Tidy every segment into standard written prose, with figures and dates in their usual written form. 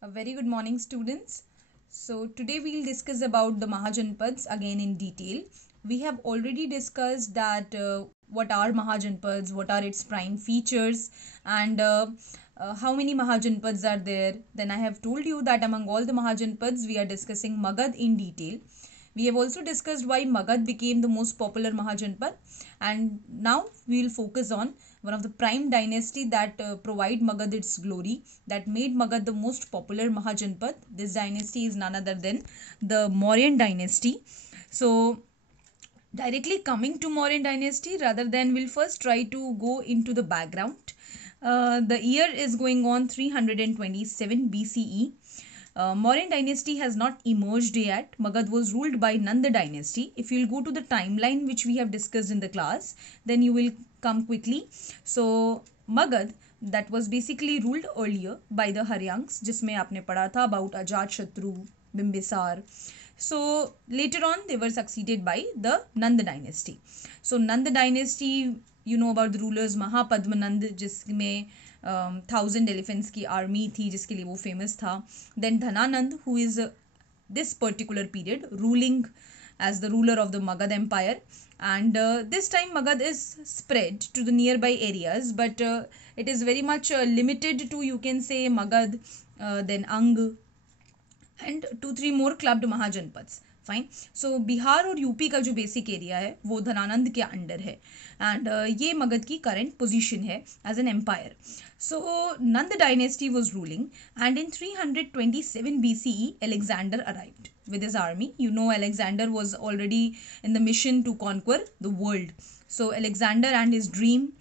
A very good morning, students. So today we'll discuss about the Mahajanpads again in detail. We have already discussed that what are Mahajanpads, what are its prime features, and how many Mahajanpads are there. Then I have told you that among all the Mahajanpads, we are discussing Magad in detail. We have also discussed why Magad became the most popular Mahajanpad, and now we will focus on one of the prime dynasty that provide Magad its glory, that made Magad the most popular Mahajanpad. This dynasty is none other than the Mauryan dynasty. So directly coming to Mauryan dynasty, rather than we'll first try to go into the background. The year is going on 327 BCE. Mauryan dynasty has not emerged yet. Magad was ruled by Nanda dynasty. If you'll go to the timeline which we have discussed in the class, then you will come quickly. So Magad that was basically ruled earlier by the Haryangs, जिसमें आपने पढ़ा था about Ajat Shatru, Bimbisar. So later on they were succeeded by the Nanda dynasty. So Nanda dynasty, you know about the rulers Mahapadmanand, जिसमें 1000 elephants की army थी जिसके लिए वो famous था. Then Dhananand, who is this particular period ruling as the ruler of the Magad empire, and this time Magad is spread to the nearby areas, but it is very much limited to, you can say, Magad, then Ang, and 2-3 more clubbed mahajanapadas. Fine. So Bihar और UP का जो basic area है वो धनानंद के under है, and ये मगध की current position है as an empire. So Nanda dynasty was ruling, and in 327 BCE Alexander arrived with his army. You know, Alexander was already in the mission to conquer the world. So Alexander and his dream.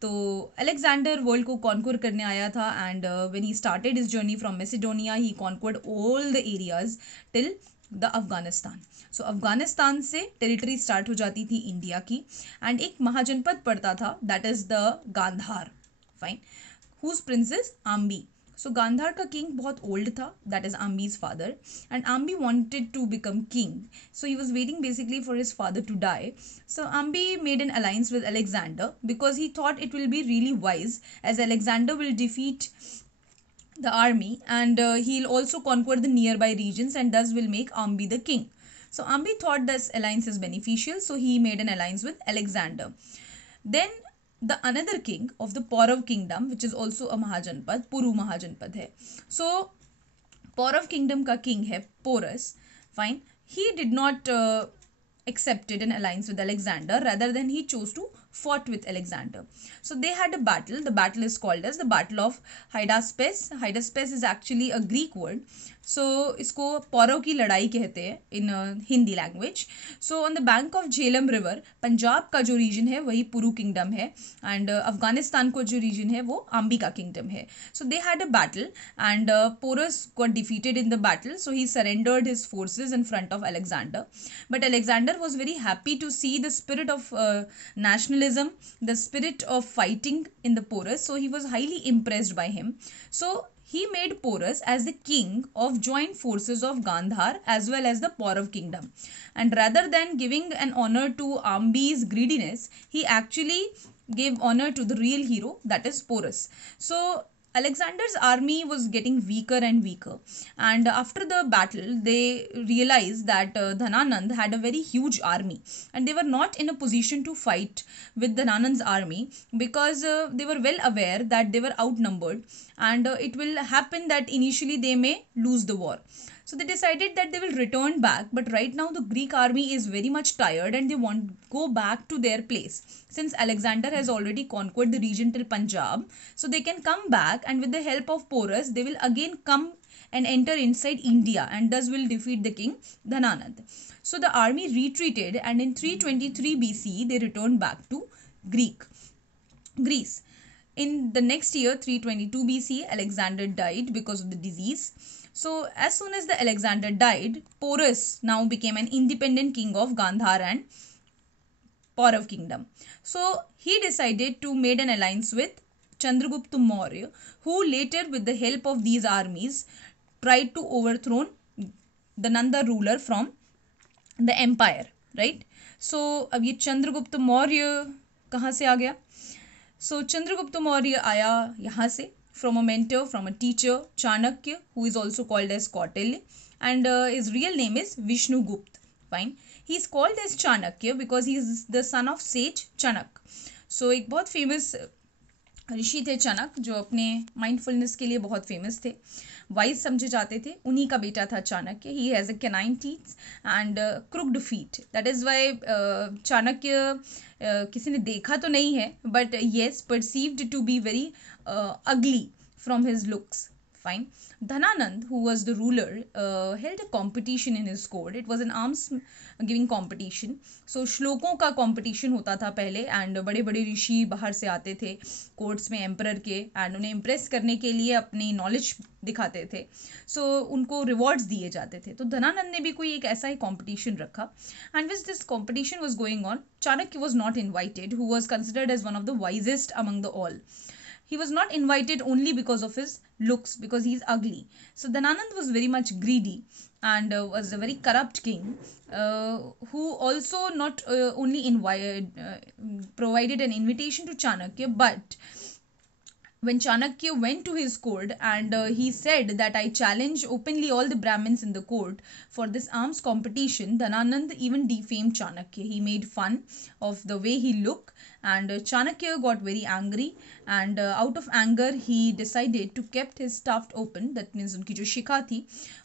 तो Alexander world को conquer करने आया था, and when he started his journey from Macedonia he conquered all the areas till the Afghanistan. So Afghanistan से territory start हो जाती थी India की, एंड एक महाजनपद पड़ता था that is the Gandhar. Fine. Whose princess Ambhi. So Gandhar का king बहुत old था, that is Ambi's father, and Ambi wanted to become king. So he was waiting basically for his father to die. So Ambi made an alliance with Alexander because he thought it will be really wise, as Alexander will defeat the army, and he'll also conquer the nearby regions and thus will make Ambi the king. So Ambi thought this alliance is beneficial, so he made an alliance with Alexander. Then the another king of the Paurav kingdom, which is also a Mahajanpad, Puru Mahajanpad है. So Paurav kingdom का king है Porus. Fine. He did not accepted an alliance with Alexander, rather than he chose to fought with Alexander. So they had a battle. The battle is called as the Battle of Hydaspes. Hydaspes is actually a Greek word. So इसको पौरव की लड़ाई कहते हैं in Hindi language. So on the bank of Jhelum river, Punjab का जो region है वही Puru kingdom है, एंड अफगानिस्तान को जो रीजन है वो आम्बी का किंगडम है. So they had a battle, and Porus got defeated in the battle, so he surrendered his forces in front of Alexander. But Alexander was very happy to see the spirit of nationalism, the spirit of fighting in the Porus. So he was highly impressed by him. So he made Porus as the king of joint forces of Gandhar as well as the Paurav kingdom. And rather than giving an honor to Ambi's greediness, he actually gave honor to the real hero, that is Porus. So Alexander's army was getting weaker and weaker, and after the battle, they realized that Dhananand had a very huge army, and they were not in a position to fight with Dhananand's army because they were well aware that they were outnumbered, and it will happen that initially they may lose the war. So they decided that they will return back, but right now the Greek army is very much tired and they want to go back to their place. Since Alexander has already conquered the region till Punjab, so they can come back, and with the help of Porus, they will again come and enter inside India, and thus will defeat the king Dhananand. So the army retreated, and in 323 BC they returned back to Greece. In the next year, 322 BC, Alexander died because of the disease. So as soon as the Alexander died, Porus now became an independent king of Gandhar and Paurav kingdom. So he decided to make an alliance with Chandragupta Maurya, who later with the help of these armies tried to overthrow the Nanda ruler from the empire, right? So अब ये चंद्रगुप्त मौर्य कहाँ से आ गया? सो चंद्रगुप्त मौर्य आया यहाँ से, from a mentor, from a teacher, Chanakya, who is also called as Kautilya, and his real name is Vishnugupta. Fine. He is called as Chanakya because he is the son of sage Chanak. So एक बहुत famous ऋषि थे चनक, जो अपने mindfulness के लिए बहुत famous थे, wise समझे जाते थे. उन्हीं का बेटा था Chanakya. He has a canine teeth and crooked feet. That is why Chanakya किसी ने देखा तो नहीं है, but yes perceived to be very ugly from his looks. Fine. Dhananand, who was the ruler, held a competition in his court. It was an arms giving competition. So श्लोकों का competition होता था पहले, and बड़े बड़े ऋषि बाहर से आते थे कोर्ट्स में एम्परर के, and उन्हें इम्प्रेस करने के लिए अपनी नॉलेज दिखाते थे. सो उनको रिवॉर्ड्स दिए जाते थे. तो धनानंद ने भी कोई एक ऐसा ही कॉम्पिटिशन रखा, and which this competition was going on, Chanakya was not invited, who was considered as one of the wisest among the all. He was not invited only because of his looks, because he is ugly. So Dhananand was very much greedy and was a very corrupt king, who also not only provided an invitation to Chanakya, but when Chanakya went to his court and he said that I challenge openly all the Brahmins in the court for this arms competition, Dhananand even defamed Chanakya. He made fun of the way he looked, and Chanakya got very angry, and out of anger he decided to kept his staff open. That means उनकी जो शिखा थी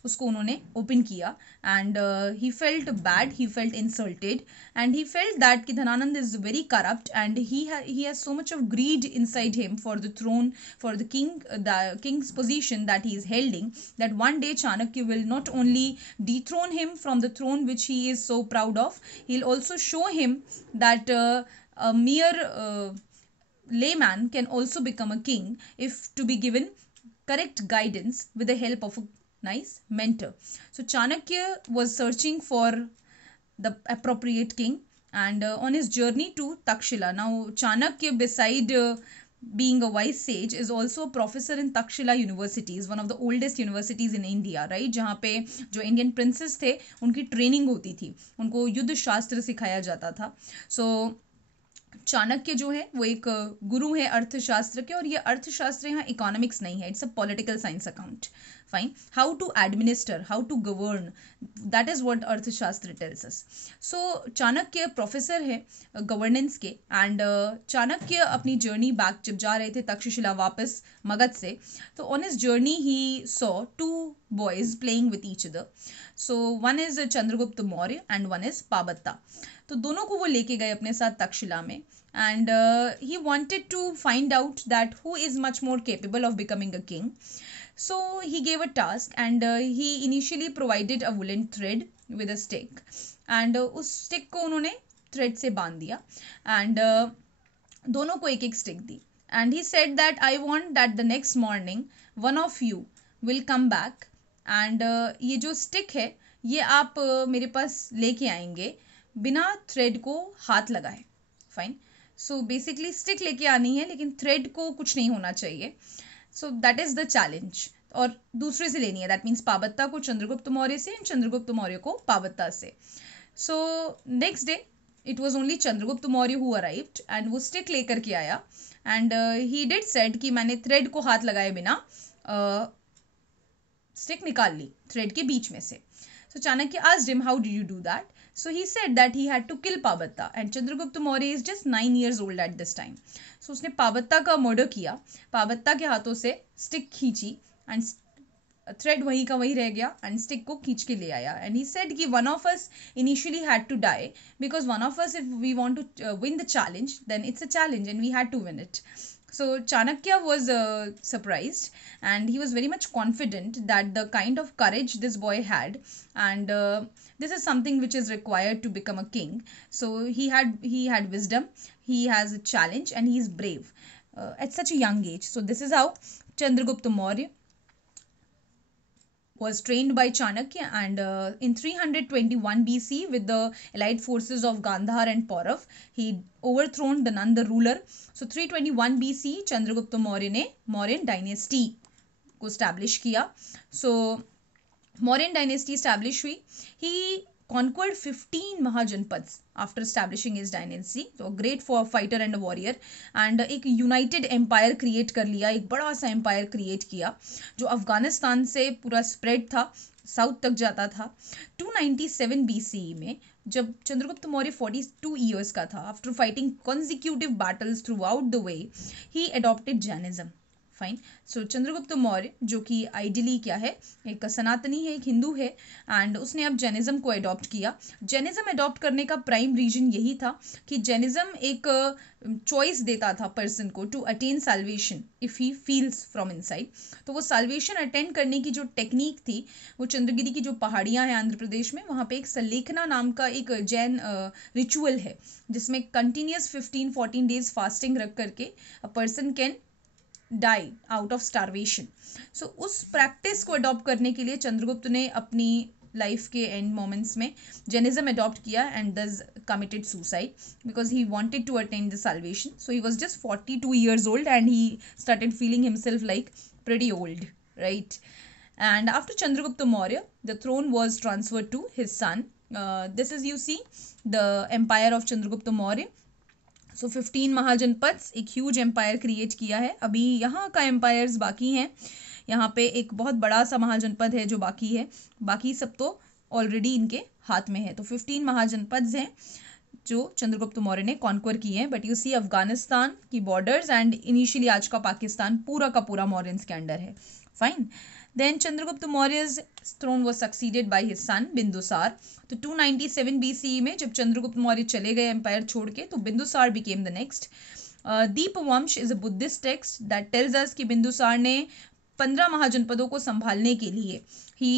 उसको उन्होंने open किया, and he felt bad, he felt insulted, and he felt that कि Dhananand is very corrupt and he has so much of greed inside him for the throne, for the king's position that he is holding, that one day Chanakya will not only dethrone him from the throne which he is so proud of, he'll also show him that a mere layman can also become a king if to be given correct guidance with the help of a nice mentor. So Chanakya was searching for the appropriate king, and on his journey to Takshila. Now Chanakya, beside being a wise sage, is also a professor in Takshila University, is one of the oldest universities in India, right? जहाँ पे जो Indian princess थे उनकी training होती थी, उनको युद्ध शास्त्र सिखाया जाता था. सो चाणक्य जो है वो एक गुरु है अर्थशास्त्र के, और ये अर्थशास्त्र यहाँ इकोनॉमिक्स नहीं है, it's a political science account. Fine. How to administer, how to govern, that is what Arthashastra tells us. So Chanakya professor है गवर्नेंस के, एंड चाणक्य अपनी जर्नी बैक जब जा रहे थे तक्षशिला वापस मगध से, तो on his journey he saw two boys playing with each other. So one is Chandragupta Maurya and one is Pabbatta. तो दोनों को वो लेके गए अपने साथ तक्षशिला में, and he wanted to find out that who is much more capable of becoming a king. So he gave a task, and he initially provided a woolen thread with a stick, and उस stick को उन्होंने thread से बांध दिया, and दोनों को एक एक stick the, and he said that I want that the next morning one of you will come back, and ये जो stick है ये आप मेरे पास लेके आएंगे बिना थ्रेड को हाथ लगाए. फाइन. सो बेसिकली स्टिक लेके आनी है, लेकिन थ्रेड को कुछ नहीं होना चाहिए. So that is the challenge, और दूसरे से लेनी है. दैट मीन्स पाबत्ता को चंद्रगुप्त मौर्य से, एंड चंद्रगुप्त मौर्य को पाबत्ता से. So next day it was only Chandragupta Maurya who arrived, and वो स्टिक लेकर के आया, एंड ही डिड सेड कि मैंने थ्रेड को हाथ लगाए बिना स्टिक निकाल ली थ्रेड के बीच में से. So Chanakya asked him, how did you do that? So he said that he had to kill Pabatta, and Chandragupta Maurya is just 9 years old at this time. So उसने पाबत्ता का murder किया, पाबत्ता के हाथों से stick खींची, and thread वहीं का वहीं रह गया, एंड स्टिक को खींच के ले आया. एंड ही सेड कि one of us initially had to die, because one of us, if we want to win the challenge, then it's a challenge and we had to win it. So Chanakya was surprised, and he was very much confident that the kind of courage this boy had, and this is something which is required to become a king. So he had wisdom, he has a challenge, and he is brave at such a young age. So this is how Chandragupta Maurya was trained by Chanakya, and in 321 BC, with the allied forces of Gandhar and Paurav, he overthrown the Nanda ruler. So 321 BC Chandragupta Maurya ने Mauryan dynasty को establish किया. So Mauryan dynasty establish हुई. He conquered 15 mahajanapadas after establishing his dynasty. So a great fighter and a warrior, and एक United empire create कर लिया, एक बड़ा सा एम्पायर क्रिएट किया जो अफगानिस्तान से पूरा स्प्रेड था, साउथ तक जाता था. 297 BCE में जब चंद्रगुप्त मौर्य 42 ईयर्स का था, after fighting consecutive battles throughout the way, he adopted Jainism. Fine. So Chandragupta Maurya जो कि आइडियली क्या है, एक सनातनी है, एक हिंदू है, एंड उसने अब जैनिज्म को अडॉप्ट किया. जैनिज्म अडॉप्ट करने का प्राइम रीजन यही था कि जैनिज्म एक चॉइस देता था पर्सन को to attain salvation if he feels from inside. तो वो साल्वेशन अटेंड करने की जो टेक्निक थी, वो चंद्रगिरी की जो पहाड़ियाँ हैं आंध्र प्रदेश में, वहाँ पे एक सलेखना नाम का एक जैन रिचुअल है जिसमें कंटिन्यूस 15-14 डेज फास्टिंग रख करके a person can die out of starvation. So उस प्रैक्टिस को अडॉप्ट करने के लिए चंद्रगुप्त ने अपनी लाइफ के एंड मोमेंट्स में जैनिज्म अडॉप्ट किया and thus committed suicide because he wanted to attain the salvation. So he was just 42 years old and he started feeling himself like pretty old, right? And after Chandragupta Maurya, the throne was transferred to his son. This is, you see, the empire of Chandragupta Maurya. सो 15 महाजनपद्स, एक huge empire create किया है. अभी यहाँ का empires बाकी हैं. यहाँ पे एक बहुत बड़ा सा महाजनपद है जो बाकी है, बाकी सब तो ऑलरेडी इनके हाथ में है. तो 15 महाजनपद्स हैं जो चंद्रगुप्त मौर्य ने कॉन्क्वर किए हैं. बट यू सी अफगानिस्तान की बॉर्डर्स एंड इनिशियली आज का पाकिस्तान पूरा का पूरा मौर्यंस के अंडर है. Fine. Then Chandragupta Maurya's throne was succeeded by his son Bindusar. तो 297 BCE में जब चंद्रगुप्त मौर्य चले गए एम्पायर छोड़ के, तो Bindusara became the next. Dipavamsa is a Buddhist text that tells us कि बिंदुसार ने 15 महाजनपदों को संभालने के लिए he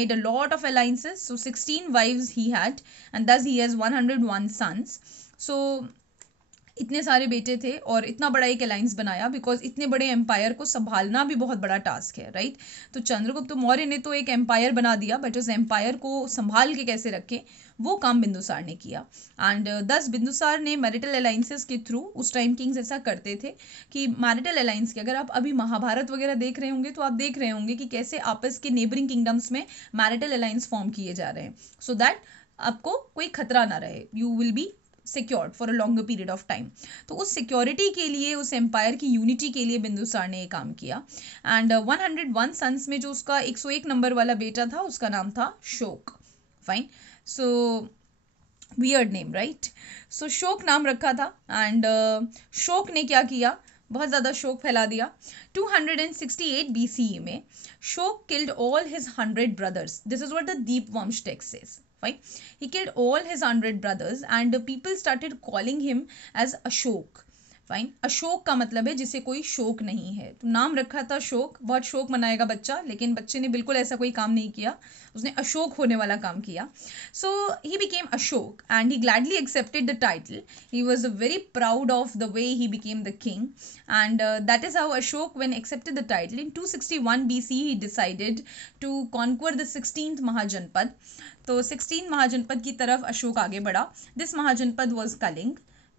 made a lot of alliances. So 16 wives he had and thus he has 101 sons. So इतने सारे बेटे थे और इतना बड़ा एक अलायंस बनाया बिकॉज इतने बड़े एम्पायर को संभालना भी बहुत बड़ा टास्क है, राइट? तो चंद्रगुप्त मौर्य ने तो एक एम्पायर बना दिया, बट उस एम्पायर को संभाल के कैसे रखे वो काम बिंदुसार ने किया. एंड दस बिंदुसार ने मैरिटल अलायंसेस के थ्रू, उस टाइम किंग्स ऐसा करते थे कि मैरिटल अलायंस के, अगर आप अभी महाभारत वगैरह देख रहे होंगे तो आप देख रहे होंगे कि कैसे आपस के नेबरिंग किंगडम्स में मैरिटल अलायंस फॉर्म किए जा रहे हैं, सो दैट आपको कोई खतरा ना रहे, you will be secured for a longer period of time. तो उस सिक्योरिटी के लिए, उस एम्पायर की यूनिटी के लिए बिंदुसार ने ये काम किया. एंड 101 सन्स में जो उसका 101 नंबर वाला बेटा था उसका नाम था Shok. Fine. So weird name, right? So Shok नाम रखा था. एंड शोक ने क्या किया, बहुत ज़्यादा शोक फैला दिया. 268 BCE में शोक killed all his 100 brothers. This is what the Dipavamsa text says. Fine. He killed all his 100 brothers and people started calling him as Ashok. Fine. Ashok का मतलब है जिसे कोई शोक नहीं है, तो नाम रखा था शोक. बहुत शोक मनाएगा बच्चा, लेकिन बच्चे ने बिल्कुल ऐसा कोई काम नहीं किया, उसने अशोक होने वाला काम किया. So he became Ashok and he gladly accepted the title. He was very proud of the way he became the king and that is how Ashok when accepted the title in 261 BC he decided to conquer the 16th mahajanapada. तो 16 महाजनपद की तरफ अशोक आगे बढ़ा. This mahajanapada was Kalinga.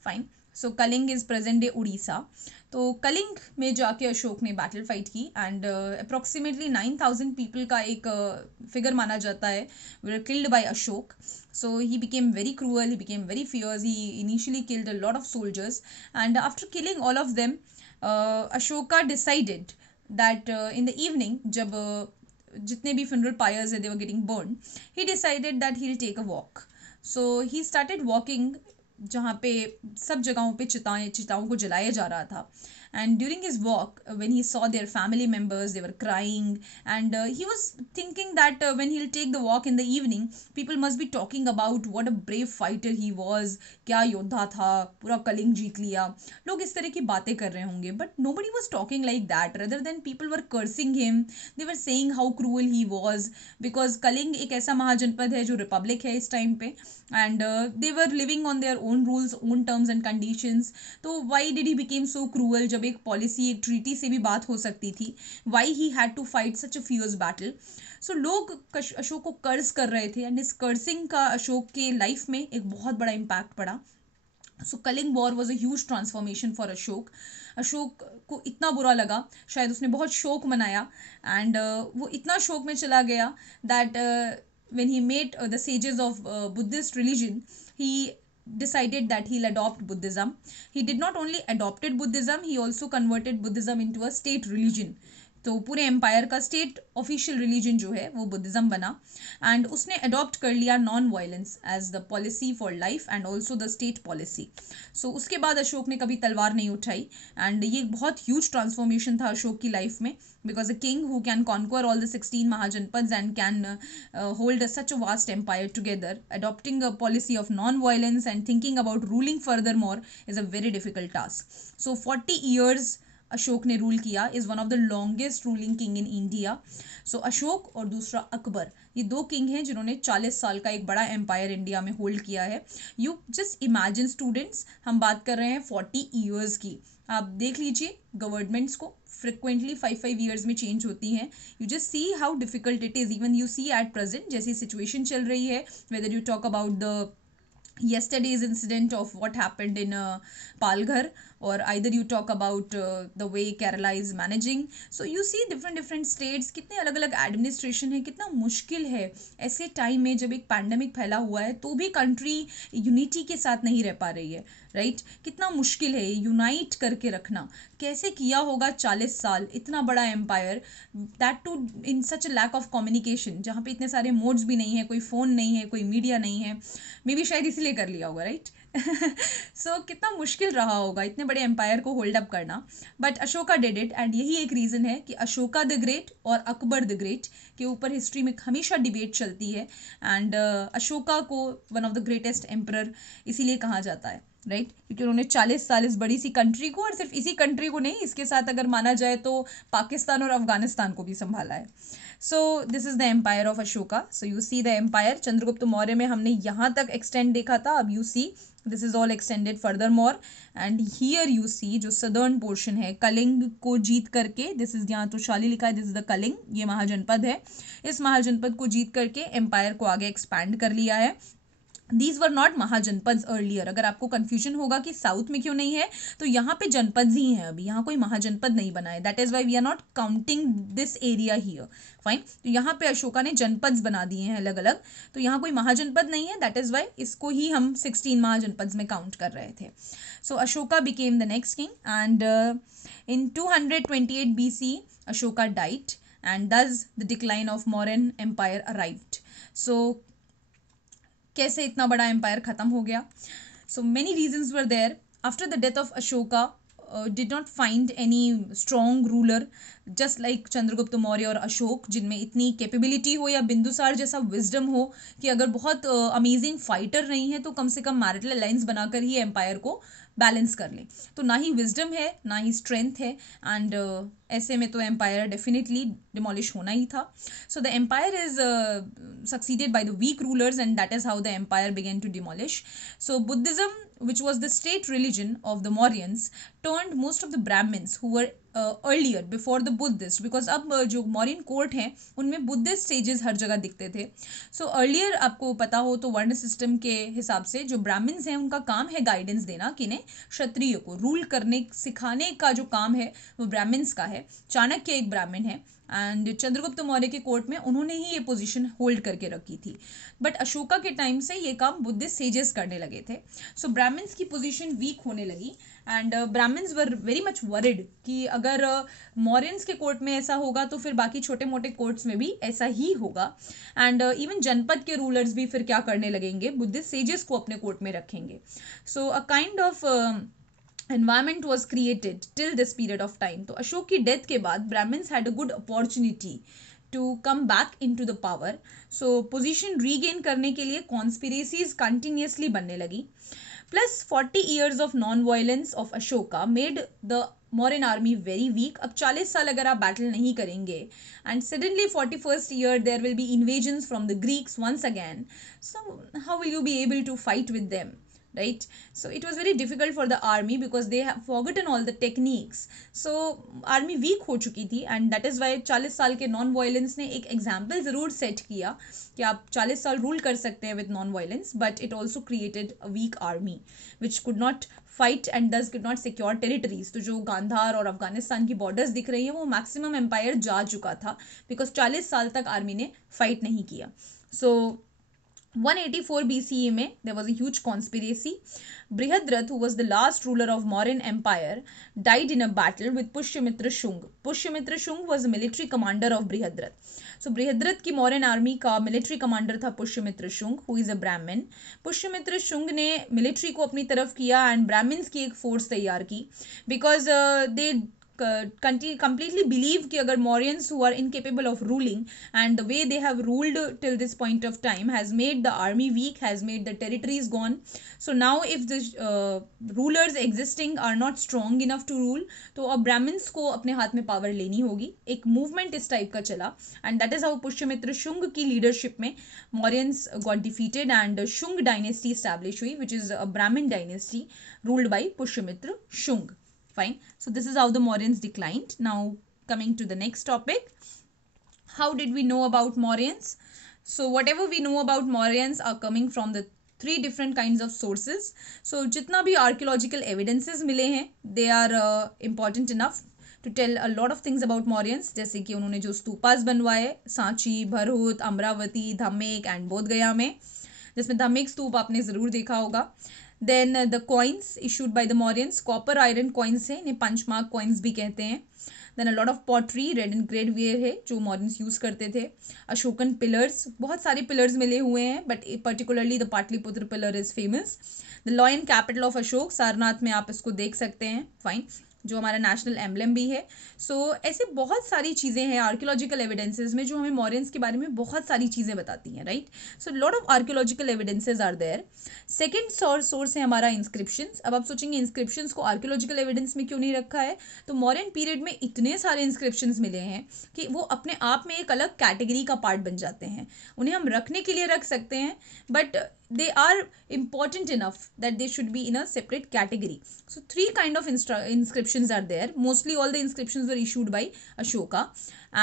Fine. So Kalinga is present day Orissa. तो कलिंग में जाके अशोक ने battle fight की एंड अप्रॉक्सीमेटली 9,000 पीपल का एक फिगर माना जाता है were killed by Ashok. So he became very cruel, he became very fierce. He initially killed a lot of soldiers and after killing all of them Ashoka decided that in the evening, जब जितने भी funeral pyres they were getting burned, he decided that he'll take a walk. So he started walking जहाँ पे सब जगहों पे चिताओं को जलाया जा रहा था. And during his walk, when he saw their family members, they were crying, and he was thinking that when he'll take the walk in the evening, people must be talking about what a brave fighter he was. क्या योद्धा था, पूरा कलिंग जीत लिया, लोग इस तरह की बातें कर रहे होंगे. But nobody was talking like that. Rather than people were cursing him, they were saying how cruel he was, because Kalinga एक ऐसा महाजनपद है जो रिपब्लिक है इस टाइम पे, and they were living on their own rules, own terms and conditions. तो why did he became so cruel? जब एक पॉलिसी, एक ट्रीटी से भी बात हो सकती थी. Why he had to fight such a fierce battle? So लोग अशोक को कर्ज कर रहे थे एंड इस कर्सिंग का अशोक के लाइफ में एक बहुत बड़ा इम्पैक्ट पड़ा. So Kalinga war was a huge transformation for Ashok. Ashok को इतना बुरा लगा, शायद उसने बहुत शोक मनाया एंड वो इतना शोक में चला गया that when he met the sages of Buddhist religion, he decided that he'll adopt Buddhism. He did not only adopted Buddhism, he also converted Buddhism into a state religion. तो पूरे एम्पायर का state official religion जो है वो Buddhism बना, and उसने adopt कर लिया non violence as the policy for life and also the state policy. So उसके बाद अशोक ने कभी तलवार नहीं उठाई, एंड ये बहुत ह्यूज ट्रांसफॉर्मेशन था अशोक की लाइफ में, because a king who can conquer all the 16 mahajanapads and can hold such a vast empire together, adopting a policy of non-violence and thinking about ruling furthermore is a very difficult task. So 40 years Ashok ने rule किया, is one of the longest ruling king in India. So Ashok और दूसरा अकबर, ये दो king हैं जिन्होंने 40 साल का एक बड़ा एम्पायर इंडिया में होल्ड किया है. यू जस्ट इमेजिन स्टूडेंट्स, हम बात कर रहे हैं 40 ईयर्स की. आप देख लीजिए गवर्नमेंट्स को फ्रिक्वेंटली 5 ईयर्स में चेंज होती हैं. You just see how difficult it is. Even you see at present जैसी सिचुएशन चल रही है, whether you talk about the yesterday's incident of what happened in Palghar, or either you talk about the way Kerala is managing. So you see different states, कितने अलग अलग administration है, कितना मुश्किल है ऐसे टाइम में जब एक पैंडमिक फैला हुआ है तो भी कंट्री यूनिटी के साथ नहीं रह पा रही है, राइट? कितना मुश्किल है यूनाइट करके रखना. कैसे किया होगा 40 साल इतना बड़ा empire, that too in such a lack of communication, जहाँ पे इतने सारे मोड्स भी नहीं है, कोई फ़ोन नहीं है, कोई मीडिया नहीं है. मे बी शायद इसीलिए कर लिया होगा, राइट? सो कितना मुश्किल रहा होगा इतने बड़े एम्पायर को होल्ड अप करना. But Ashoka did it, and यही एक रीज़न है कि अशोका द ग्रेट और अकबर द ग्रेट के ऊपर हिस्ट्री में हमेशा डिबेट चलती है. एंड अशोका को one of the greatest emperor इसीलिए कहा जाता है, राइट? क्योंकि उन्होंने 40 साल इस बड़ी सी कंट्री को, और सिर्फ इसी कंट्री को नहीं, इसके साथ अगर माना जाए तो पाकिस्तान और अफगानिस्तान को भी संभाला है. So this is the empire of Ashoka. So you see the empire. Chandragupta Maurya में हमने यहाँ तक एक्सटेंड देखा था, अब you see this is all extended further more. And here you see जो सदर्न पोर्शन है कलिंग को जीत करके, दिस इज यहाँ तो शाली लिखा है, दिस इज द कलिंग, ये महाजनपद है. इस महाजनपद को जीत करके एम्पायर को आगे एक्सपैंड कर लिया है. These were not mahajanapadas earlier. अगर आपको कंफ्यूजन होगा कि साउथ में क्यों नहीं है, तो यहाँ पे जनपद ही है, अभी यहाँ कोई महाजनपद नहीं बना है. That is why we are not counting this area here. Fine. तो यहाँ पे अशोका ने जनपद्स बना दिए हैं अलग अलग, तो यहाँ कोई महाजनपद नहीं है. दैट इज वाई इसको ही हम 16 महाजनपद्स में काउंट कर रहे थे. So Ashoka became the next king, and in 228 BC Ashoka died, and thus the decline of Mauryan empire arrived. So कैसे इतना बड़ा एम्पायर खत्म हो गया? So many reasons were there. After the death of Ashoka did not find any strong ruler just like Chandragupta Maurya और अशोक, जिनमें इतनी capability हो या बिंदुसार जैसा विजडम हो कि अगर बहुत अमेजिंग फाइटर नहीं है तो कम से कम मैरिटल अलायंस बनाकर ही एम्पायर को बैलेंस कर ले. तो ना ही विजडम है ना ही स्ट्रेंथ है, एंड ऐसे में तो एम्पायर डेफिनेटली डिमोलिश होना ही था. So the empire is succeeded by the weak rulers, and that is how the empire began to demolish. So Buddhism, which was the state religion of the Mauryans, turned most of the Brahmins who were earlier before the Buddhists, because अब जो Mauryan court हैं उनमें Buddhist sages हर जगह दिखते थे. So earlier आपको पता हो तो वर्ण सिस्टम के हिसाब से जो ब्राह्मण्स हैं उनका काम है गाइडेंस देना, किन्हें? क्षत्रिय को. रूल करने सिखाने का जो काम है वो ब्राह्मण्स का है. चाणक्य एक ब्राह्मण है, एंड चंद्रगुप्त मौर्य के कोर्ट में उन्होंने ही ये पोजीशन होल्ड करके रखी थी. बट अशोका के टाइम से ये काम बुद्धिस्ट सेजेस करने लगे थे. सो ब्राह्मण्स की पोजीशन वीक होने लगी, and Brahmans were very much worried कि अगर मौर्यंस के कोर्ट में ऐसा होगा तो फिर बाकी छोटे मोटे कोर्ट्स में भी ऐसा ही होगा. एंड इवन जनपद के रूलर्स भी फिर क्या करने लगेंगे? बुद्धिस्ट सेजेस को अपने कोर्ट में रखेंगे. So a kind of environment was created till this period of time. तो अशोक की डेथ के बाद Brahmins had a good opportunity to come back into the power. So position regain करने के लिए conspiracies continuously बनने लगी. Plus 40 years of non-violence of Ashoka made the Mauryan army very weak. अब 40 साल अगर आप बैटल नहीं करेंगे, and suddenly 41st year there will be invasions from the Greeks once again. So how will you be able to fight with them? right? So it was very difficult for the army because they have forgotten all the techniques. So army weak हो चुकी थी, and that is why 40 साल के non violence ने एक example ज़रूर set किया कि आप 40 साल रूल कर सकते हैं with non violence, but it also created a weak army which could not fight and thus could not secure territories. तो जो गांधार और अफगानिस्तान की बॉर्डर्स दिख रही हैं वो मैक्सिमम एम्पायर जा चुका था बिकॉज 40 साल तक आर्मी ने फाइट नहीं किया. सो 184 BCE में there was a huge conspiracy. Brihadrath, who was the last ruler of Mauryan Empire, died in a battle with Pushyamitra Shung. Pushyamitra Shung was a military commander of Brihadrath. So Brihadrath की Mauryan army का military commander था Pushyamitra Shung, who is a Brahmin. Pushyamitra Shung ने military को अपनी तरफ किया and Brahmins की एक force तैयार की because they completely believe कि अगर Mauryans who are incapable of ruling and the way they have ruled till this point of time has made the army weak, has made the territories gone. So now if the rulers existing are not strong enough to rule, तो अब Brahmins को अपने हाथ में power लेनी होगी. एक movement इस टाइप का चला and that is how Pushyamitra Shunga की लीडरशिप में Mauryans got defeated and Shung dynasty established हुई, which is a Brahmin dynasty ruled by Pushyamitra Shung. Fine. So this is how the Mauryans declined. Now coming to the next topic. How did we know about Mauryans? So whatever we know about Mauryans are coming from the three different kinds of sources. So जितना भी archaeological evidences मिले हैं, they are important enough to tell a lot of things about Mauryans. जैसे कि उन्होंने जो stupas बनवाए Sanchi, Bharhut, Amravati, Dhamek and Bodhgaya में, जिसमें धम्मेक स्तूप आपने ज़रूर देखा होगा. Then the coins issued by the Mauryans, copper iron coins है, इन्हें पंचमार्क coins भी कहते हैं. Then a lot of pottery, red and grade ware है जो Mauryans यूज़ करते थे. अशोकन pillars, बहुत सारे pillars मिले हुए हैं but particularly the Pataliputra pillar is famous. The lion capital of Ashok, Sarnath में आप इसको देख सकते हैं. Fine. जो हमारा नेशनल एम्बलम भी है. सो ऐसे बहुत सारी चीज़ें हैं आर्कियोलॉजिकल एविडेंसेस में जो हमें मॉरियंस के बारे में बहुत सारी चीज़ें बताती हैं, right. So lot of archaeological evidences are there. Second source है हमारा इंस्क्रिप्शंस. अब आप सोचेंगे इंस्क्रिप्शंस को आर्कियोलॉजिकल एविडेंस में क्यों नहीं रखा है, तो मॉरियन पीरियड में इतने सारे इंस्क्रिप्शंस मिले हैं कि वो अपने आप में एक अलग कैटेगरी का पार्ट बन जाते हैं. उन्हें हम रखने के लिए रख सकते हैं but they are important enough that they should be in a separate category. So three kind of inscriptions are there. Mostly all the inscriptions were issued by Ashoka.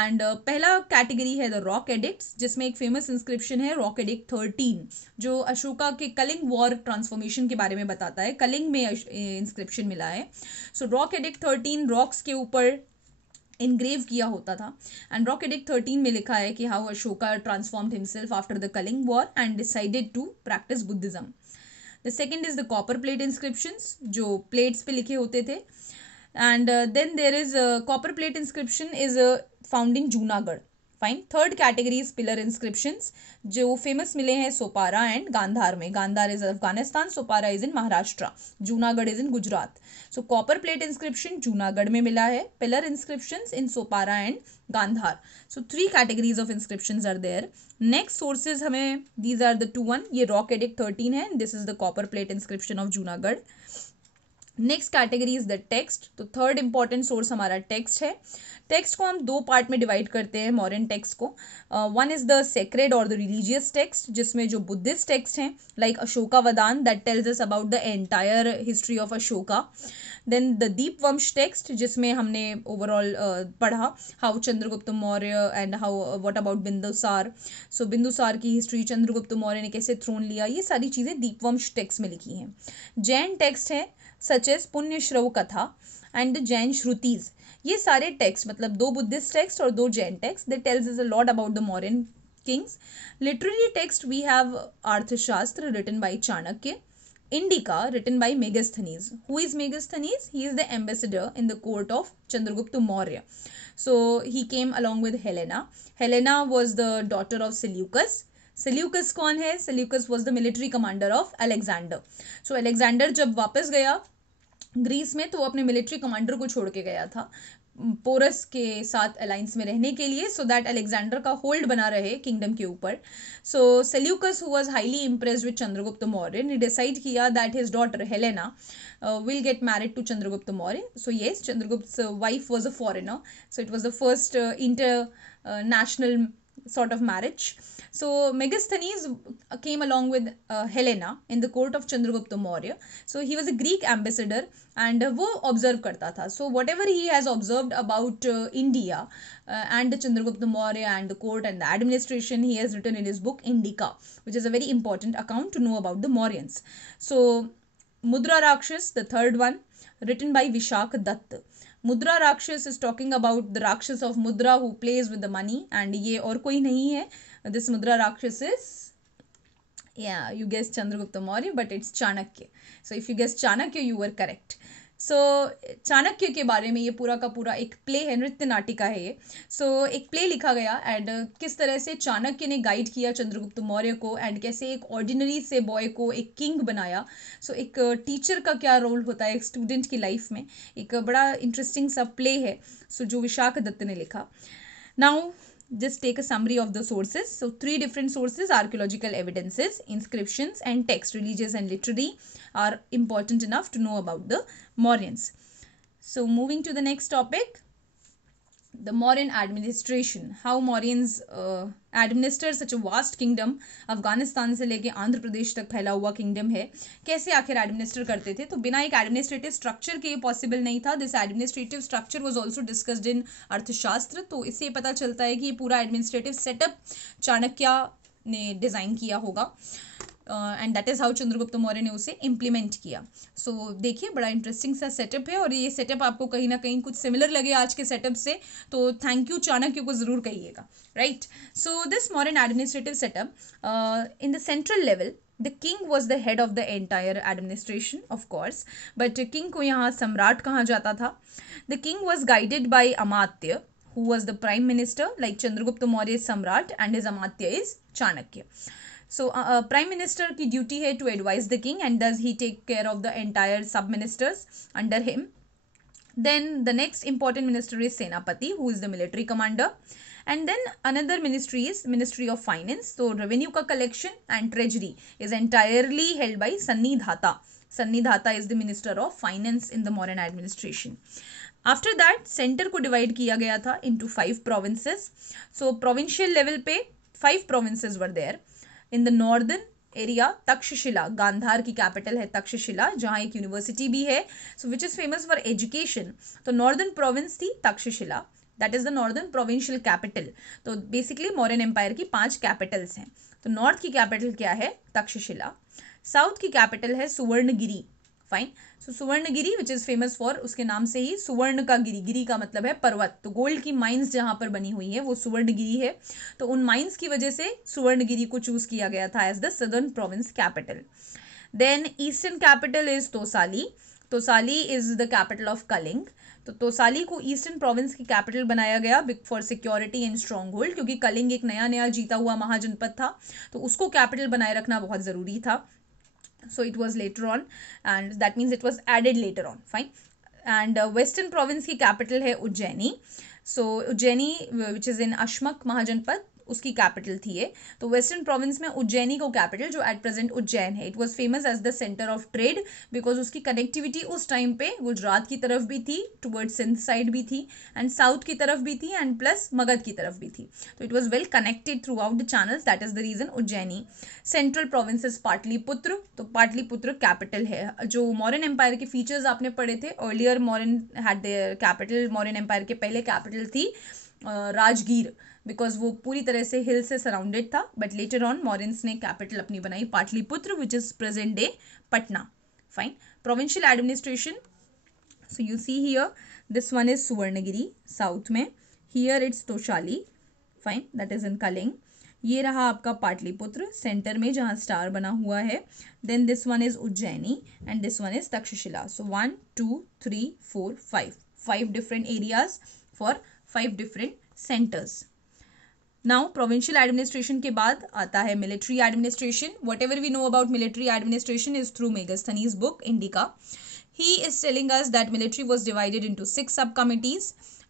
And पहला category है the rock edicts, जिसमें एक famous inscription है rock edict 13 जो अशोका के Kalinga war transformation के बारे में बताता है. कलिंग में inscription मिला है. So rock edict 13 rocks के ऊपर इनग्रेव किया होता था एंड रॉक एडिक्ट 13 में लिखा है कि how Ashoka transformed himself after the Kalinga war and decided to practise Buddhism. The second is the copper plate inscriptions जो प्लेट्स पे लिखे होते थे. And then there is copper plate inscription is found in Junagadh. Fine. Third category is pillar inscriptions जो famous मिले हैं Sopara and Gandhara में. Gandhara is Afghanistan, Sopara is in Maharashtra, Junagadh is in Gujarat. So copper plate inscription Junagadh में मिला है, pillar inscriptions in Sopara and Gandhara. So three categories of inscriptions are there. Next sources हमें these are the 2-1. ये rock edict 13 है, this is the copper plate inscription of Junagadh. Next category is the text. तो third important source हमारा text है. Text को हम दो part में डिवाइड करते हैं मॉडर्न टेक्स्ट को. वन इज द सेक्रेड और द रिलीजियस टेक्स्ट जिसमें जो बुद्धिस्ट टेक्स्ट हैं like Ashokavadana that tells us about the entire history of Ashoka. Then the Dipavamsa text जिसमें हमने ओवरऑल पढ़ा how Chandragupta Maurya and how what about Bindusara. So Bindusara की history, Chandragupta Maurya ने कैसे थ्रोन लिया, ये सारी चीज़ें दीपवंश टेक्स्ट में लिखी हैं. जैन टेक्स्ट है सच एज पुण्यश्रव कथा एंड जैन श्रुतिज. ये सारे टेक्स्ट मतलब दो बुद्धिस्ट टेक्स्ट और दो Jain text, they tells us a lot about the Mauryan kings. Literary text we have Arthashastra written by Chanakya, Indica written by Megasthenes. Who is Megasthenes? He is the ambassador in the court of Chandragupta Maurya. So he came along with Helena. Helena was the daughter of Seleucus. Seleucus कौन है? Seleucus was the military commander of Alexander. So Alexander जब वापस गया Greece में तो वो अपने military commander को छोड़ के गया था पोरस के साथ अलायंस में रहने के लिए सो दैट अलेक्जेंडर का होल्ड बना रहे किंगडम के ऊपर. So Seleucus who was highly impressed with Chandragupta Maurya ने डिसाइड किया that his daughter Helena will get married to Chandragupta Maurya. So yes, Chandragupta's wife was a foreigner. So it was the first international sort of marriage. So Megasthenes came along with Helena in the court of Chandragupta Maurya. So he was a Greek ambassador and वो observe करता था. So whatever he has observed about India and the Chandragupta Maurya and the court and the administration, he has written in his book Indica, which is a very important account to know about the Mauryans. So Mudra Rakshas, the third one, written by Vishak Dutt. Mudra Rakshas is talking about the Rakshas of Mudra who plays with the money, and ये और कोई नहीं है. This Mudra Rakshas is, yeah, you guessed Chandragupta Maurya, but it's Chanakya. So if you guessed Chanakya, you were correct. सो चाणक्य के बारे में ये पूरा का पूरा एक प्ले है, नृत्य नाटिका है ये. सो एक प्ले लिखा गया एंड किस तरह से चाणक्य ने गाइड किया चंद्रगुप्त मौर्य को एंड कैसे एक ऑर्डिनरी से बॉय को एक किंग बनाया. सो एक टीचर का क्या रोल होता है एक स्टूडेंट की लाइफ में, एक बड़ा इंटरेस्टिंग सा प्ले है. सो जो विशाख दत्त ने लिखा. Now just take a summary of the sources. So 3 different sources: archaeological evidences, inscriptions and text, religious and literary, are important enough to know about the Mauryans. So moving to the next topic, the Mauryan administration. How Mauryans administer such a vast kingdom. Afghanistan से लेके आंध्र प्रदेश तक फैला हुआ kingdom है. कैसे आखिर administer करते थे? तो बिना एक एडमिनिस्ट्रेटिव स्ट्रक्चर के ये पॉसिबल नहीं था. This administrative structure was also discussed in अर्थशास्त्र. तो इससे पता चलता है कि ये पूरा एडमिनिस्ट्रेटिव सेटअप चाणक्य ने डिज़ाइन किया होगा and that is how Chandragupta Maurya ने उसे इम्प्लीमेंट किया. सो देखिए बड़ा इंटरेस्टिंग सा सेटअप है और ये सेटअप आपको कहीं ना कहीं कुछ सिमिलर लगे आज के सेटअप से तो थैंक यू चाणक्य को ज़रूर कहिएगा. Right. So this modern administrative setup in the central level the king was the head of the entire administration, of course, but king को यहाँ सम्राट कहा जाता था. The king was guided by Amatya, who was the prime minister, like Chandragupta Maurya is Samrat and his Amatya is Chanakya. So prime minister की duty है to advise the king and thus he take care of the entire sub ministers under him. Then the next important minister is Senapati, who is the military commander. And then another ministry is Ministry of Finance. So revenue का collection and treasury is entirely held by Sannidhata. Sannidhata is the minister of finance in the Mauryan administration. After that center को divide किया गया था into 5 provinces. So provincial level पे 5 provinces were there. In the northern area Takshashila, Gandhara की capital है तक्षशिला, जहाँ एक university भी है. So which is famous for education. तो northern province थी Takshashila. That is the northern provincial capital. तो बेसिकली मौर्यन एम्पायर की 5 कैपिटल्स हैं. तो नॉर्थ की कैपिटल क्या है? तक्षशिला. साउथ की कैपिटल है Suvarnagiri. Fine. So Suvarnagiri which is famous for, उसके नाम से ही सुवर्ण का गिरी, गिरी का मतलब है पर्वत. तो गोल्ड की माइंस जहाँ पर बनी हुई है वो सुवर्णगिरी है. तो उन माइंस की वजह से सुवर्णगिरी को चूज किया गया था as the southern province capital. Then eastern capital is Tosali. Tosali is the capital of Kalinga. तो तोसाली को ईस्टर्न प्रोविंस की कैपिटल बनाया गया for security and strong hold, क्योंकि कलिंग एक नया नया जीता हुआ महाजनपद था तो उसको कैपिटल बनाए रखना बहुत ज़रूरी था. So it was later on and that means it was added later on. Fine. And western province की कैपिटल है Ujjaini. So Ujjaini which is in Ashmaka mahajanapada, उसकी कैपिटल थी ये. तो वेस्टर्न प्रोविंस में उज्जैनी को कैपिटल, जो एट प्रेजेंट उज्जैन है. It was famous as the centre of trade because उसकी कनेक्टिविटी उस टाइम पे गुजरात की तरफ भी थी, टुवर्ड्स सिंध साइड भी थी एंड साउथ की तरफ भी थी एंड प्लस मगध की तरफ भी थी. तो it was well connected throughout the channels. That is the reason Ujjaini. Central province is Pataliputra. तो पाटलिपुत्र कैपिटल है. जो मौर्यन एम्पायर के फीचर्स आपने पढ़े थे earlier, Mauryan had their capital, Mauryan empire के पहले कैपिटल थी राजगीर बिकॉज वो पूरी तरह से हिल से सराउंडेड था. बट लेटर ऑन मौर्यंस ने कैपिटल अपनी बनाई Pataliputra which is present day Patna. Fine. Provincial administration. So you see here this one is Suvarnagiri south में. Here it's Toshali. Fine. That is in Kalinga. ये रहा आपका पाटलिपुत्र सेंटर में जहाँ स्टार बना हुआ है. Then this one is Ujjaini and this one is Takshashila. So 1 2 3 4 5 different areas for 5 different centres. Now provincial administration के बाद आता है military administration. Whatever we know about military administration is through Megasthenes book Indica. He is telling us that military was divided into 6 sub-committees.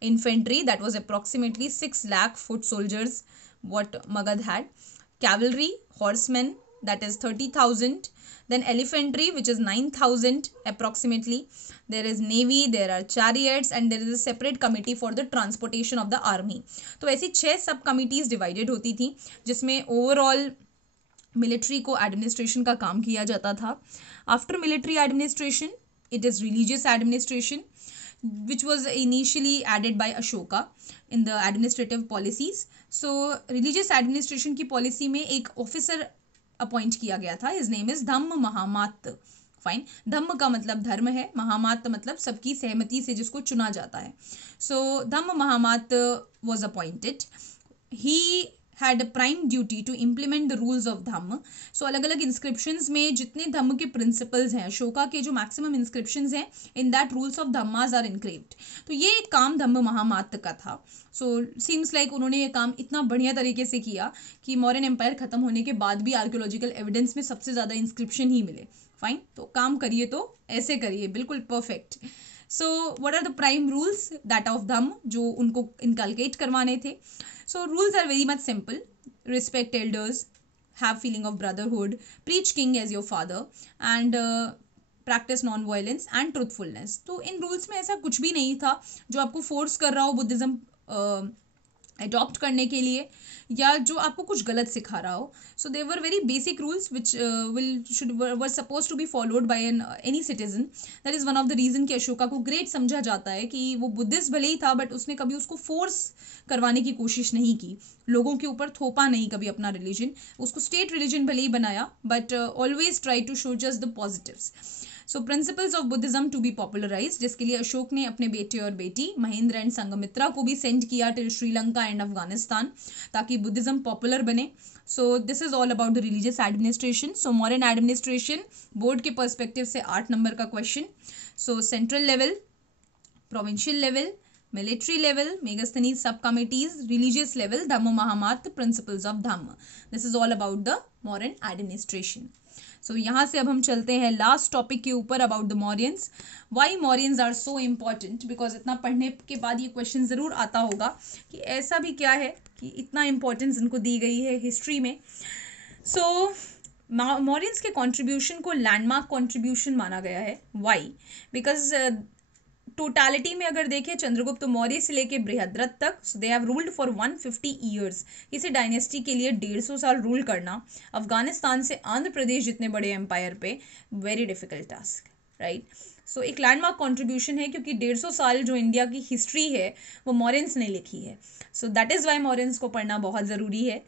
Infantry, that was approximately 6 lakh foot soldiers what Magad had. Cavalry, horsemen, that is 30,000. Then elephantry, which is 9,000 approximately. There is navy, there are chariots, and there is a separate committee for the transportation of the army. तो ऐसी 6 सब committees divided होती थी जिसमें overall military को administration का काम किया जाता था. After military administration it is religious administration, which was initially added by Ashoka in the administrative policies. So religious administration की policy में एक officer appoint किया गया था. his name is Dhamma Mahamatya. Fine. Dhamma का मतलब धर्म है, महामात्य मतलब सबकी सहमति से जिसको चुना जाता है. So Dhamma महामात्य was appointed. He had a prime duty to implement the rules of Dhamma. So अलग अलग inscriptions में जितने धम्म के principles हैं, अशोका के जो maximum inscriptions हैं, in that rules of धम्मास are engraved. तो ये एक काम धम्म महामात्य का था. So seems like उन्होंने ये काम इतना बढ़िया तरीके से किया कि मौर्यन एम्पायर खत्म होने के बाद भी आर्कियोलॉजिकल एविडेंस में सबसे ज़्यादा इंस्क्रिप्शन ही मिले. फाइन. तो काम करिए तो ऐसे करिए, बिल्कुल perfect. So what are the prime rules that of धम्म जो उनको inculcate करवाने थे? So rules are very much simple. Respect elders, have feeling of brotherhood, preach king as your father, and practice non-violence and truthfulness. तो इन rules में ऐसा कुछ भी नहीं था जो आपको force कर रहा हो बुद्धिज्म अडॉप्ट करने के लिए या जो आपको कुछ गलत सिखा रहा हो. So they were very basic rules which were suppose to be followed by any citizen. That is one of the reason कि अशोका को ग्रेट समझा जाता है कि वो बुद्धिस्ट भले ही था बट उसने कभी उसको फोर्स करवाने की कोशिश नहीं की, लोगों के ऊपर थोपा नहीं कभी अपना रिलीजन. उसको स्टेट रिलीजन भले ही बनाया but always try to show just the positives. So principles of Buddhism to be popularise, जिसके लिए अशोक ने अपने बेटे और बेटी महेंद्र एंड संघमित्रा को भी सेंड किया टिल श्रीलंका एंड अफगानिस्तान ताकि बुद्धिज्म पॉपुलर बने. So this is all about the religious administration. So modern administration board के पर्सपेक्टिव से 8 नंबर का question. So central level, provincial level, military level, Megasthenes सब committees, religious level, Dhamma Mahamatya, principles of Dhamma. This is all about the modern administration. So यहाँ से अब हम चलते हैं लास्ट टॉपिक के ऊपर about the Mauryans. Why Mauryans are so important, because इतना पढ़ने के बाद ये क्वेश्चन ज़रूर आता होगा कि ऐसा भी क्या है कि इतना इम्पोर्टेंस इनको दी गई है हिस्ट्री में. सो मौर्यंस के कॉन्ट्रीब्यूशन को लैंडमार्क कॉन्ट्रीब्यूशन माना गया है. वाई? बिकॉज टोटालिटी में अगर देखें चंद्रगुप्त मौर्य से लेके बृहद्रथ तक, so they have ruled for 150 years. इसे डायनेस्टी के लिए 150 साल रूल करना अफगानिस्तान से आंध्र प्रदेश जितने बड़े एम्पायर पे वेरी डिफिकल्ट टास्क, राइट. सो एक लैंडमार्क कॉन्ट्रीब्यूशन है क्योंकि 150 साल जो इंडिया की हिस्ट्री है वो मौर्यंस ने लिखी है. So that is Y Mauryans को पढ़ना बहुत ज़रूरी है.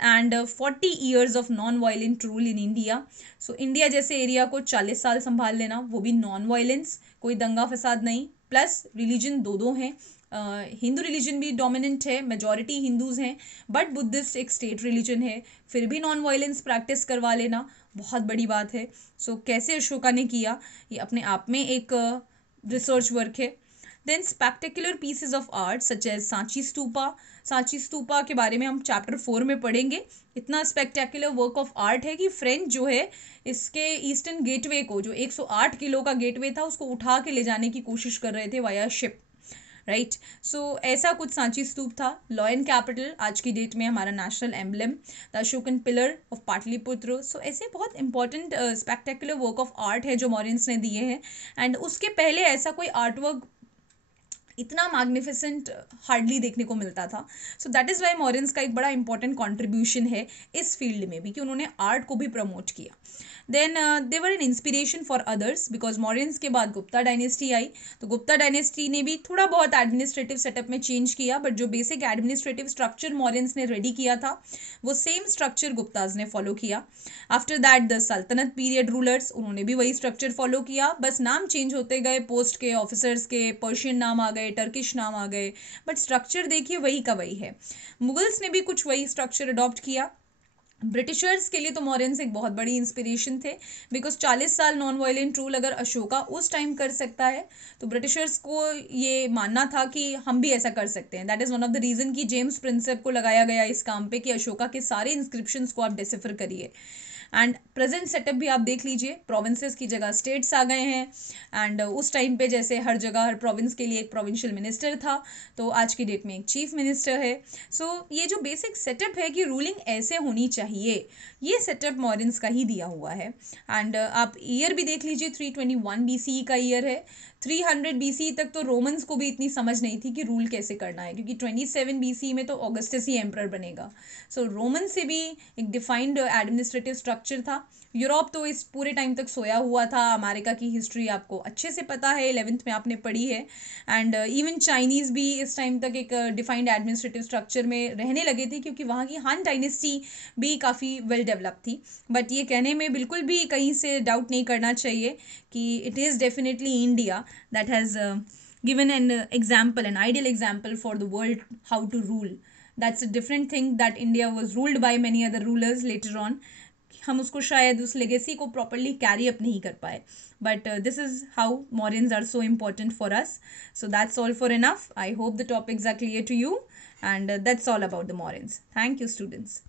And 40 years of non violent rule in India. So India जैसे एरिया को 40 साल संभाल लेना, वो भी नॉन वायलेंस, कोई दंगा फसाद नहीं, प्लस रिलीजन दो हैं. हिंदू रिलीजन भी डोमिनेंट है, मेजॉरिटी हिंदूज हैं, बट बुद्धिस्ट एक स्टेट रिलीजन है, फिर भी नॉन वायलेंस प्रैक्टिस करवा लेना बहुत बड़ी बात है. सो कैसे अशोका ने किया ये अपने आप में एक रिसर्च वर्क है. Then spectacular pieces of art such as Sanchi stupa. Sanchi stupa के बारे में हम चैप्टर 4 में पढ़ेंगे. इतना स्पेक्टेकुलर वर्क ऑफ आर्ट है कि फ्रेंच जो है इसके ईस्टर्न गेटवे को, जो 108 किलो का गेटवे था, उसको उठा के ले जाने की कोशिश कर रहे थे वाया शिप, राइट. सो ऐसा कुछ सांची स्तूप था. लॉयन कैपिटल आज की डेट में हमारा national emblem, the Ashokan pillar of Pataliputra. So ऐसे बहुत important spectacular work of art है जो मौर्यंस ने दिए हैं. एंड उसके पहले ऐसा कोई आर्ट वर्क इतना मैग्निफिसेंट हार्डली देखने को मिलता था. So that is Y Mauryans का एक बड़ा इंपॉर्टेंट कॉन्ट्रीब्यूशन है इस फील्ड में भी कि उन्होंने आर्ट को भी प्रमोट किया. Then they were an inspiration for others because Mauryans के बाद गुप्ता डायनेस्टी आई. तो गुप्ता डायनेस्टी ने भी थोड़ा बहुत एडमिनिस्ट्रेटिव सेटअप में चेंज किया, बट जो बेसिक एडमिनिस्ट्रेटिव स्ट्रक्चर मौर्यंस ने रेडी किया था वो सेम स्ट्रक्चर गुप्ताज ने फॉलो किया. आफ्टर दैट द सल्तनत पीरियड रूलर्स, उन्होंने भी वही स्ट्रक्चर फॉलो किया, बस नाम चेंज होते गए, पोस्ट के, ऑफिसर्स के, पर्शियन नाम आ गए, टर्किश नाम आ गए, बट स्ट्रक्चर देखिए वही का वही है. मुगल्स ने भी कुछ वही स्ट्रक्चर अडॉप्ट किया. ब्रिटिशर्स के लिए तो मौर्यंस एक बहुत बड़ी इंस्पिरेशन थे बिकॉज 40 साल नॉन वायलेंट रूल अगर अशोका उस टाइम कर सकता है तो ब्रिटिशर्स को ये मानना था कि हम भी ऐसा कर सकते हैं. That is one of the reason कि जेम्स प्रिंसेप को लगाया गया इस काम पे कि अशोका के सारे इंस्क्रिप्शंस को आप डिसिफर करिए. एंड प्रेजेंट सेटअप भी आप देख लीजिए, प्रोविंसेस की जगह स्टेट्स आ गए हैं। एंड उस टाइम पे जैसे हर जगह हर प्रोविंस के लिए एक प्रोविंशियल मिनिस्टर था, तो आज की डेट में एक चीफ मिनिस्टर है। सो ये जो बेसिक सेटअप है कि रूलिंग ऐसे होनी चाहिए, ये सेटअप मॉरियंस का ही दिया हुआ है। एंड आप ईयर भी देख लीजिए, 321 BCE का ईयर है। 300 BCE तक तो रोमन्स को भी इतनी समझ नहीं थी कि रूल कैसे करना है, क्योंकि 27 BCE में तो ऑगस्टस ही एम्परर बनेगा। सो रोमन से भी एक डिफाइंड एडमिनिस्ट्रेटिव स्ट्रक्चर था। यूरोप तो इस पूरे टाइम तक सोया हुआ था। अमेरिका की हिस्ट्री आपको अच्छे से पता है, 11th में आपने पढ़ी है। एंड इवन चाइनीज़ भी इस टाइम तक एक डिफाइंड एडमिनिस्ट्रेटिव स्ट्रक्चर में रहने लगे थे, क्योंकि वहाँ की हान डायनेस्टी भी काफ़ी वेल डेवलप थी। बट ये कहने में बिल्कुल भी कहीं से डाउट नहीं करना चाहिए कि it is definitely India that has given an example, an ideal example for the world how to rule. That's a different thing that India was ruled by many other rulers later on. हम उसको शायद उस legacy को properly carry up नहीं कर पाए, but this is how Mauryans are so important for us. So that's all for enough. I hope the topics are clear to you, and that's all about the Mauryaans. Thank you, students.